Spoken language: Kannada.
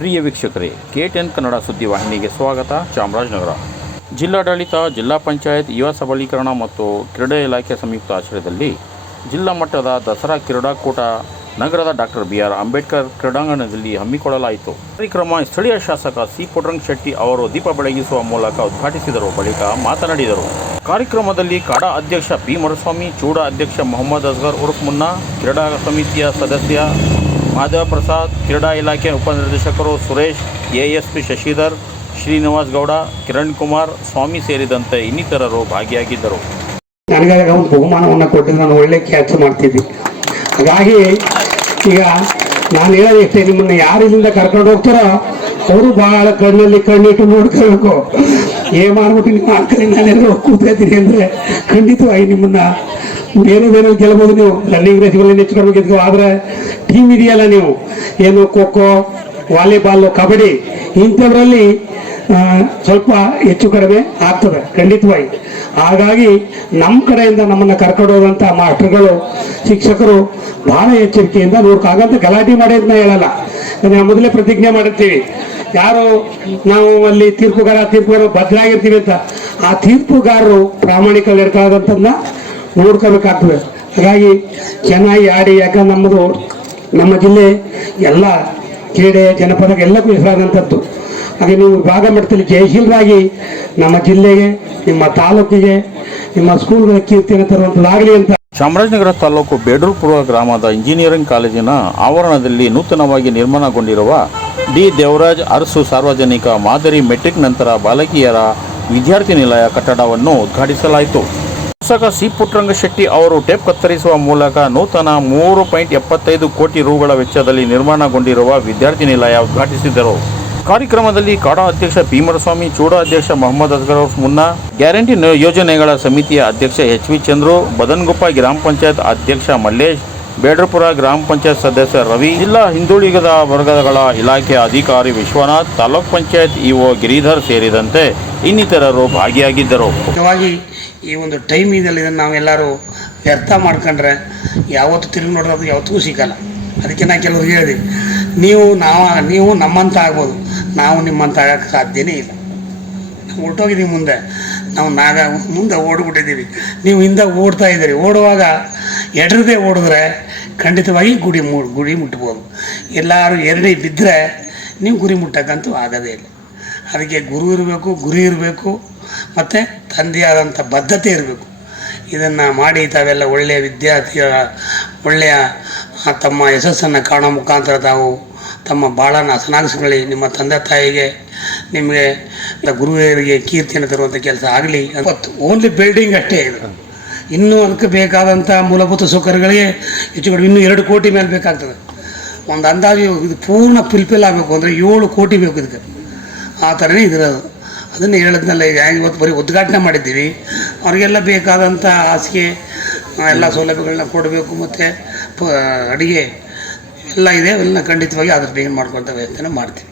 ಪ್ರಿಯ ವೀಕ್ಷಕರೇ, ಕೆ ಟೆನ್ ಕನ್ನಡ ಸುದ್ದಿವಾಹಿನಿಗೆ ಸ್ವಾಗತ, ಚಾಮರಾಜನಗರ. ಜಿಲ್ಲಾಡಳಿತ, ಜಿಲ್ಲಾ ಪಂಚಾಯತ್, ಯುವ ಸಬಲೀಕರಣ ಮತ್ತು ಕ್ರೀಡಾ ಇಲಾಖೆ ಸಂಯುಕ್ತ ಆಶ್ರಯದಲ್ಲಿ ಜಿಲ್ಲಾ ಮಟ್ಟದ ದಸರಾ ಕ್ರೀಡಾಕೂಟ ನಗರದ ಡಾಕ್ಟರ್ ಬಿ ಆರ್ ಅಂಬೇಡ್ಕರ್ ಕ್ರೀಡಾಂಗಣದಲ್ಲಿ ಹಮ್ಮಿಕೊಳ್ಳಲಾಯಿತು. ಕಾರ್ಯಕ್ರಮ ಸ್ಥಳೀಯ ಶಾಸಕ ಸಿ ಪುಟ್ರಂಗ್ ಶೆಟ್ಟಿ ಅವರು ದೀಪ ಬೆಳಗಿಸುವ ಮೂಲಕ ಉದ್ಘಾಟಿಸಿದರು. ಬಳಿಕ ಮಾತನಾಡಿದರು. ಕಾರ್ಯಕ್ರಮದಲ್ಲಿ ಕಾಡಾ ಅಧ್ಯಕ್ಷ ಪಿ ಮರುಸ್ವಾಮಿ, ಚೂಡ ಅಧ್ಯಕ್ಷ ಮೊಹಮ್ಮದ್ ಅಸ್ಗರ್ ಉರ್ಫ್ ಮುನ್ನಾ, ಕ್ರೀಡಾ ಸಮಿತಿಯ ಸದಸ್ಯ ಮಾಧವ ಪ್ರಸಾದ್ ಕ್ರೀಡಾ ಇಲಾಖೆ ಉಪನಿರ್ದೇಶಕರು ಸುರೇಶ್, ಎಎಸ್ಪಿ ಶಶಿಧರ್, ಶ್ರೀನಿವಾಸ್ ಗೌಡ, ಕಿರಣ್ ಕುಮಾರ್, ಸ್ವಾಮಿ ಸೇರಿದಂತೆ ಇನ್ನಿತರರು ಭಾಗಿಯಾಗಿದ್ದರು. ನನಗೆ ಒಂದು ಬಹುಮಾನವನ್ನು ಕೊಟ್ಟು ನಾನು ಒಳ್ಳೆ ಕ್ಯಾಚ್ ಮಾಡ್ತಿದ್ದೆ. ಹಾಗಾಗಿ ಈಗ ನಾನು ಹೇಳೋದಿಷ್ಟೇ ನಿಮ್ಮನ್ನು ಯಾರಿಂದ ಕರ್ಕೊಂಡು ಹೋಗ್ತಾರೋ ಅವರು ಬಹಳ ಕಣ್ಣಲ್ಲಿ ಕಣ್ಣಿಟ್ಟು ನೋಡ್ಕೋಬೇಕು ಏನ್ ಮಾಡ್ಬಿಟ್ಟು ನಿಮ್ಮ ಕಡೆ ನಾನೆಲ್ಲೋ ಕೂತ್ಕೊತೀನಿ ಅಂದರೆ ಖಂಡಿತವಾಗಿ ನಿಮ್ಮನ್ನ ಬೇರೆ ಬೇರೆ ಗೆಲ್ಬೋದು ನೀವು? ರನ್ನಿಂಗ್ ರೇಸ್ಗಳಲ್ಲಿ ನೆಚ್ಕೊಂಡು ಗೆದ್ದು ಆದರೆ ಟೀಮ್ ಇದೆಯಲ್ಲ ನೀವು? ಏನು ಖೋ ಖೋ, ವಾಲಿಬಾಲ್, ಕಬಡ್ಡಿ, ಇಂಥದ್ರಲ್ಲಿ ಸ್ವಲ್ಪ ಹೆಚ್ಚು ಕಡಿಮೆ ಆಗ್ತದೆ, ಖಂಡಿತವಾಗಿ. ಹಾಗಾಗಿ ನಮ್ಮ ಕಡೆಯಿಂದ ನಮ್ಮನ್ನು ಕರ್ಕೊಂಡು ಹೋದಂಥ ಮಾಸ್ಟರ್ಗಳು, ಶಿಕ್ಷಕರು ಬಹಳ ಎಚ್ಚರಿಕೆಯಿಂದ ನೋಡ್ಕಾಗಂತ ಗಲಾಟೆ ಮಾಡಿ ಅಂತ ನಾ ಹೇಳಲ್ಲ ನಾವು ಮೊದಲೇ ಪ್ರತಿಜ್ಞೆ ಮಾಡಿರ್ತೀವಿ. ಯಾರು ನಾವು ಅಲ್ಲಿ ತೀರ್ಪುಗಾರ ತೀರ್ಪುಗಾರ ಭದ್ರಾಗಿರ್ತೀವಿ ಅಂತ. ಆ ತೀರ್ಪುಗಾರರು ಪ್ರಾಮಾಣಿಕವಾಗಿ ಇರ್ಕೊಳ್ಳೋದಂಥದ್ದನ್ನ ನೋಡ್ಕೋಬೇಕಾಗ್ತದೆ. ಹಾಗಾಗಿ ಚೆನ್ನಾಗಿ ಆಡಿ, ಯಾಕಂದ್ರೆ ನಮ್ಮದು, ನಮ್ಮ ಜಿಲ್ಲೆ ಎಲ್ಲ ಕ್ರೀಡೆ ಜನಪದ ಎಲ್ಲಕ್ಕೂ ಹೆಸರಾದಂಥದ್ದು. ಹಾಗೆ ನೀವು ಭಾಗ ಮಟ್ಟದಲ್ಲಿ ಜಯಶೀಲರಾಗಿ ನಮ್ಮ ಜಿಲ್ಲೆಗೆ, ನಿಮ್ಮ ತಾಲೂಕಿಗೆ, ನಿಮ್ಮ ಸ್ಕೂಲ್ಗಳ ಕೀರ್ತಿಯನ್ನು ತರುವಂಥದ್ದಾಗಲಿ ಅಂತ. ಚಾಮರಾಜನಗರ ತಾಲೂಕು ಬೇಡೂರ್ಪುರ ಗ್ರಾಮದ ಇಂಜಿನಿಯರಿಂಗ್ ಕಾಲೇಜಿನ ಆವರಣದಲ್ಲಿ ನೂತನವಾಗಿ ನಿರ್ಮಾಣಗೊಂಡಿರುವ ಡಿ. ದೇವರಾಜ್ ಅರಸು ಸಾರ್ವಜನಿಕ ಮಾದರಿ ಮೆಟ್ರಿಕ್ ನಂತರ ಬಾಲಕಿಯರ ವಿದ್ಯಾರ್ಥಿ ನಿಲಯ ಕಟ್ಟಡವನ್ನು ಉದ್ಘಾಟಿಸಲಾಯಿತು. ಶಾಸಕ ಸಿ ಪುಟ್ಟರಂಗಶೆಟ್ಟಿ ಅವರು ಟೇಪ್ ಕತ್ತರಿಸುವ ಮೂಲಕ ನೂತನ ಮೂರು ಪಾಯಿಂಟ್ ಎಪ್ಪತ್ತೈದು ಕೋಟಿ ರೂಗಳ ವೆಚ್ಚದಲ್ಲಿ ನಿರ್ಮಾಣಗೊಂಡಿರುವ ವಿದ್ಯಾರ್ಥಿ ನಿಲಯ ಉದ್ಘಾಟಿಸಿದರು. ಕಾರ್ಯಕ್ರಮದಲ್ಲಿ ಕಾಡಾ ಅಧ್ಯಕ್ಷ ಭೀಮರಸ್ವಾಮಿ, ಚೂಡಾ ಅಧ್ಯಕ್ಷ ಮೊಹಮ್ಮದ್ ಅಸ್ಗರ್ ಮುನ್ನಾ ಗ್ಯಾರಂಟಿ ಯೋಜನೆಗಳ ಸಮಿತಿಯ ಅಧ್ಯಕ್ಷ ಎಚ್ ವಿ ಚಂದ್ರು, ಬದನ್ಗುಪ್ಪ ಗ್ರಾಮ ಪಂಚಾಯತ್ ಅಧ್ಯಕ್ಷ ಮಲ್ಲೇಶ್ ಬೇಡ್ರಪುರ ಗ್ರಾಮ ಪಂಚಾಯತ್ ಸದಸ್ಯ ರವಿ, ಜಿಲ್ಲಾ ಹಿಂದುಳಿದ ವರ್ಗಗಳ ಇಲಾಖೆ ಅಧಿಕಾರಿ ವಿಶ್ವನಾಥ್, ತಾಲೂಕ್ ಪಂಚಾಯತ್ ಇಒ ಗಿರಿಧರ್ ಸೇರಿದಂತೆ ಇನ್ನಿತರರು ಭಾಗಿಯಾಗಿದ್ದರು. ಮುಖ್ಯವಾಗಿ ಈ ಒಂದು ಟೈಮ್ ಇದರಲ್ಲಿ ನಾವೆಲ್ಲರೂ ವ್ಯರ್ಥ ಮಾಡ್ಕೊಂಡ್ರೆ ಯಾವತ್ತು ತಿರುಗಿ ನೋಡೋದು ಯಾವತ್ತಿಗೂ ಸಿಗಲ್ಲ. ಅದಕ್ಕೆ ನಾ ಕೆಲವ್ರಿಗೆ ಹೇಳಿದೆ, ನೀವು ನಾವು ನೀವು ನಮ್ಮಂತ ಆಗ್ಬೋದು, ನಾವು ನಿಮ್ಮಂತ ಆಗಕ್ಕೆ ಸಾಧ್ಯನೇ ಇಲ್ಲ. ನಾವು ಹೊರಟೋಗಿದ್ದೀವಿ ಮುಂದೆ. ನಾವು ನಾಗ ಮುಂದೆ ಓಡ್ಬಿಟ್ಟಿದ್ದೀವಿ. ನೀವು ಹಿಂದೆ ಓಡ್ತಾ ಇದ್ದೀರಿ. ಓಡುವಾಗ ಎಡರದೇ ಓಡಿದ್ರೆ ಖಂಡಿತವಾಗಿ ಗುಡಿ ಮು, ಗುಡಿ ಮುಟ್ಬೋದು. ಎಲ್ಲರೂ ಎರಡೇ ಬಿದ್ದರೆ ನೀವು ಗುರಿ ಮುಟ್ಟಕ್ಕಂತೂ ಆಗೋದೇ ಇಲ್ಲ. ಅದಕ್ಕೆ ಗುರು ಇರಬೇಕು, ಗುರಿ ಇರಬೇಕು, ಮತ್ತು ತಂದೆಯಾದಂಥ ಬದ್ಧತೆ ಇರಬೇಕು. ಇದನ್ನು ಮಾಡಿ ತಾವೆಲ್ಲ ಒಳ್ಳೆಯ ವಿದ್ಯಾರ್ಥಿಗಳ ಒಳ್ಳೆಯ ತಮ್ಮ ಯಶಸ್ಸನ್ನು ಕಾಣೋ ಮುಖಾಂತರ ತಾವು ತಮ್ಮ ಬಾಳನ್ನು ಹಸನಾಗಿಸ್ಕೊಳ್ಳಿ ನಿಮ್ಮ ತಂದೆ ತಾಯಿಗೆ, ನಿಮಗೆ ಗುರುವಿಯರಿಗೆ ಕೀರ್ತಿಯನ್ನು ತರುವಂಥ ಕೆಲಸ ಆಗಲಿ. ಓನ್ಲಿ ಬಿಲ್ಡಿಂಗ್ ಅಷ್ಟೇ ಇದು. ಇನ್ನೂ ಅದಕ್ಕೆ ಬೇಕಾದಂಥ ಮೂಲಭೂತ ಸೌಕರ್ಯಗಳಿಗೆ ಹೆಚ್ಚು ಕಡಿಮೆ ಇನ್ನೂ ಎರಡು ಕೋಟಿ ಮೇಲೆ ಬೇಕಾಗ್ತದೆ. ಒಂದು ಅಂದಾಜು ಇದು ಪೂರ್ಣ ಫಿಲ್ಫಿಲ್ ಆಗಬೇಕು ಅಂದರೆ ಏಳು ಕೋಟಿ ಬೇಕು ಇದಕ್ಕೆ. ಆ ಥರನೇ ಇದಿರೋದು. ಅದನ್ನು ಹೇಳಿದ್ನಲ್ಲ, ಈಗ ಇವತ್ತು ಬರೀ ಉದ್ಘಾಟನೆ ಮಾಡಿದ್ದೀವಿ. ಅವರಿಗೆಲ್ಲ ಬೇಕಾದಂಥ ಹಾಸಿಗೆ ಎಲ್ಲ ಸೌಲಭ್ಯಗಳನ್ನ ಕೊಡಬೇಕು ಮತ್ತು ಅಡುಗೆ ಎಲ್ಲ ಇದೆ ಅವೆಲ್ಲ ಖಂಡಿತವಾಗಿ ಅದ್ರ ಬೇಗ ಮಾಡ್ಕೊಳ್ತಾ ವ್ಯವಸ್ಥೆನ ಮಾಡ್ತೀವಿ.